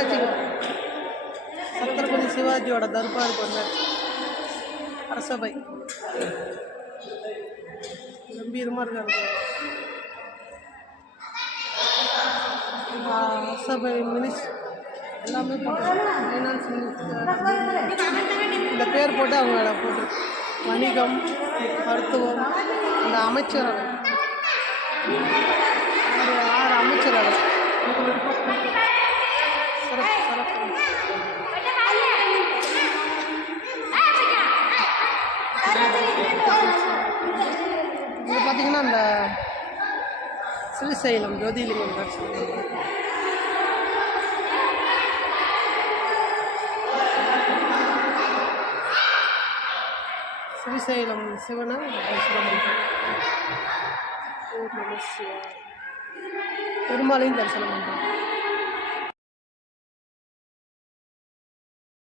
வந்தாச்சுங்க. சத்திரபதி சிவாஜியோட தர்பாருக்கு வந்தாச்சு. அரசபை கம்பீரமாக இருக்காங்க. அரசபை எல்லாமே போட்டு ஃபைனான்ஸ் மினிஸ்டர் இந்த பேர் போட்டு அவங்கள போட்டு வணிகம், மருத்துவம், அந்த அமைச்சரவை 6 அமைச்சரவை சிறப்பு சிறப்பு. இங்கே பார்த்தீங்கன்னா அந்த ஸ்ரீசைலம் ஜோதிலிங்கம் தரிசனம். ஸ்ரீசைலம் சிவனை தரிசனம் பண்ணுறோம். பெருமாளையும் தரிசனம் பண்ணுறோம்.